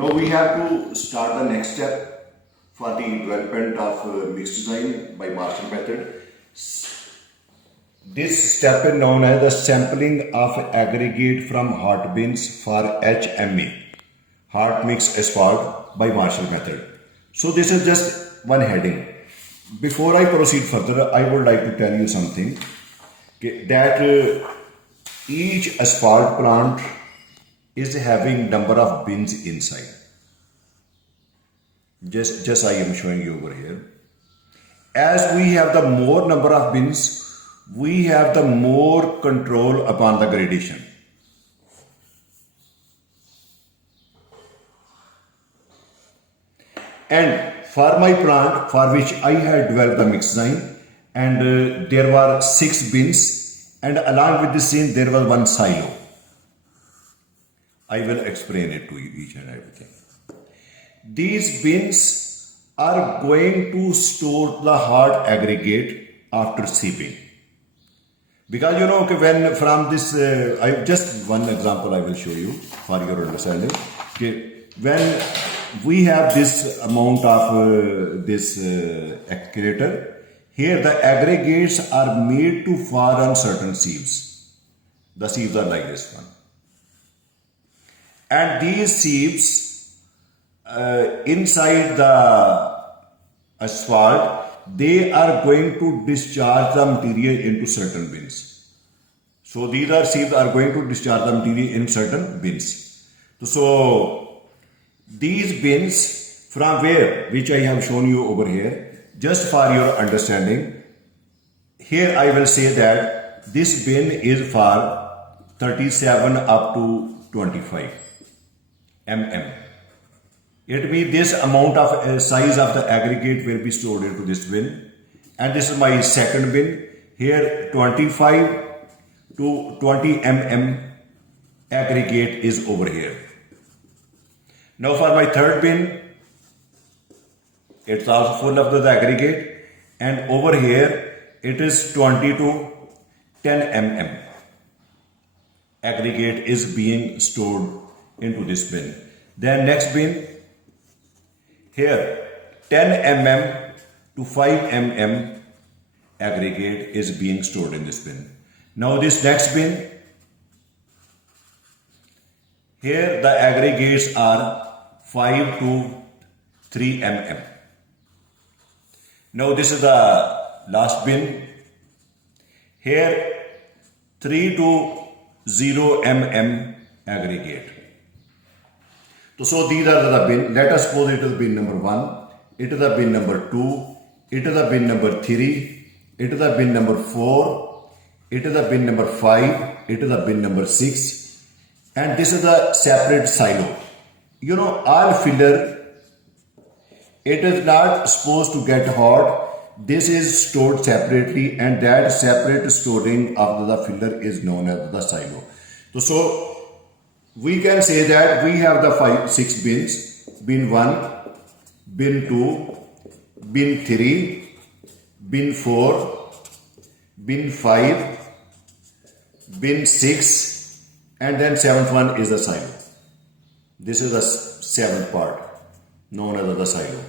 Now we have to start the next step for the development of mixed design by Marshall method. This step is known as the sampling of aggregate from hot bins for HMA, hot mixed asphalt by Marshall method. So this is just one heading. Before I proceed further, I would like to tell you something that each asphalt plant is having number of bins inside. Just I am showing you over here. As we have the more number of bins, we have the more control upon the gradation. And for my plant, for which I had developed the mix design, and there were 6 bins, and along with the same there was one silo. I will explain it to you each and everything. These bins are going to store the hard aggregate after sieving. Because you know, when from this, I just one example I will show you for your understanding. Okay, when we have this amount of this excavator, here the aggregates are made to fire on certain sieves. The sieves are like this one. And these sieves inside the asphalt, they are going to discharge the material into certain bins. So these are sieves are going to discharge the material in certain bins. So these bins from where, which I have shown you over here, just for your understanding, here I will say that this bin is for 37 up to 25 mm. It means this amount of size of the aggregate will be stored into this bin. And this is my second bin. Here 25 to 20 mm aggregate is over here. Now for my third bin, it's also full of the aggregate, and over here it is 20 to 10 mm aggregate is being stored into this bin. Then next bin, here 10 mm to 5 mm aggregate is being stored in this bin. Now this next bin, here the aggregates are 5 to 3 mm. Now this is the last bin. Here 3 to 0 mm aggregate. So these are the bin. Let us suppose it is bin number 1, it is the bin number 2, it is the bin number 3, it is the bin number 4, it is the bin number 5, it is the bin number 6, and this is the separate silo. You know, all filler, it is not supposed to get hot. This is stored separately, and that separate storing of the filler is known as the silo. So we can say that we have the 6 bins: bin 1, bin 2, bin 3, bin 4, bin 5, bin 6, and then 7th one is the silo. This is the 7th part, known as the silo.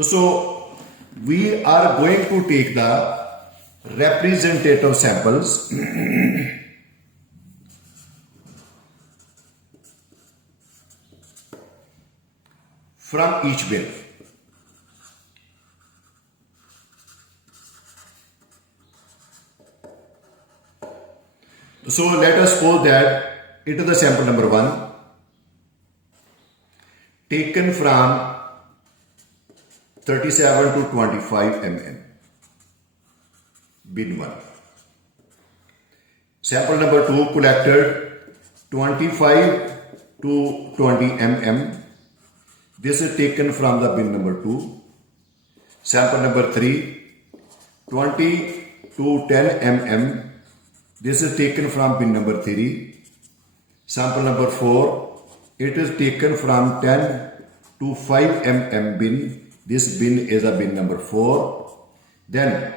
So we are going to take the representative samples from each bin. So let us suppose that it is the sample number 1 taken from 37 to 25 mm, bin 1. Sample number 2 collected 25 to 20 mm. This is taken from the bin number 2. Sample number 3, 20 to 10 mm. This is taken from bin number 3. Sample number 4, it is taken from 10 to 5 mm bin. This bin is a bin number 4. Then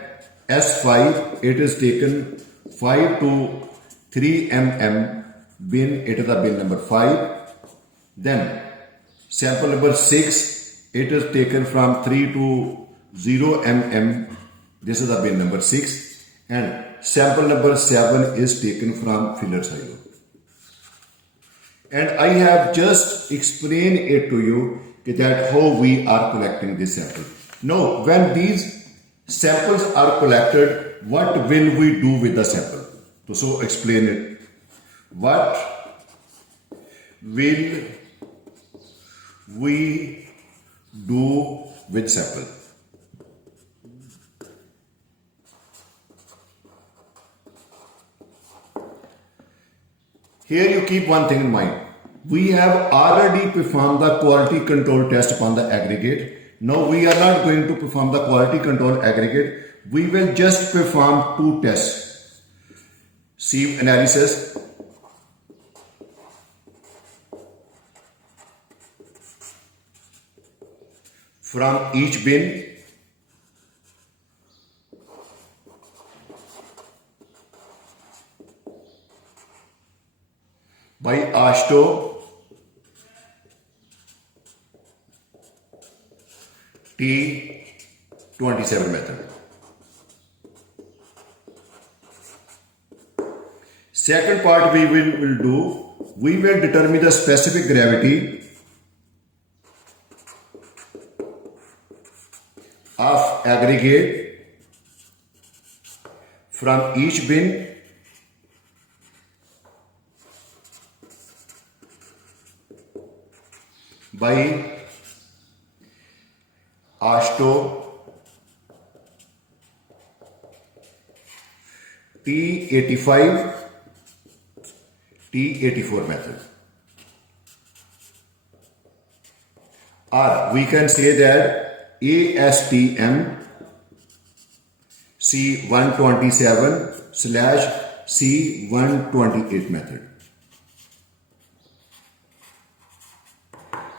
S5, it is taken 5 to 3 mm bin, it is the bin number 5. Then Sample number 6, it is taken from 3 to 0 mm. This is the bin number 6. And sample number 7 is taken from filler silo. And I have just explained it to you that how we are collecting this sample. Now, when these samples are collected, what will we do with the sample? So explain it. What will we do with sample? Here you keep one thing in mind. We have already performed the quality control test upon the aggregate. Now we are not going to perform the quality control aggregate. We will just perform 2 tests. Sieve analysis from each bin by AASHTO T27 method. Second part we will determine the specific gravity of aggregate from each bin by AASHTO T85 T84 method, or we can say that ASTM C127/C128 method.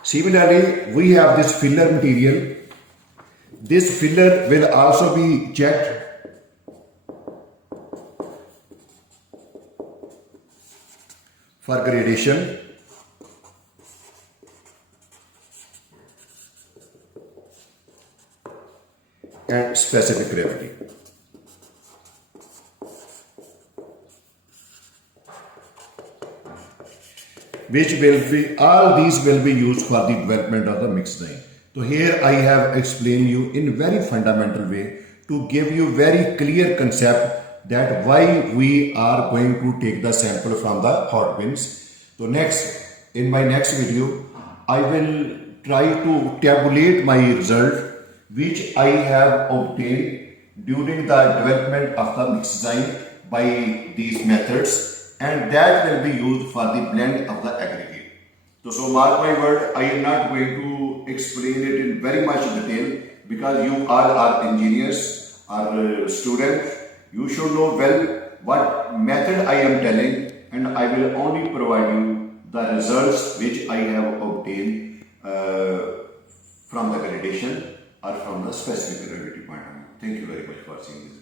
Similarly, we have this filler material. This filler will also be checked for gradation and specific gravity. All these will be used for the development of the mixed die. So here I have explained you in very fundamental way to give you very clear concept that why we are going to take the sample from the hot bins. So in my next video, I will try to tabulate my result which I have obtained during the development of the mixed design by these methods, and that will be used for the blend of the aggregate. So mark my word, I am not going to explain it in very much detail because you all are engineers, are students. You should know well what method I am telling, and I will only provide you the results which I have obtained from the gradation or from the specific gravity point of view. Thank you very much for seeing this.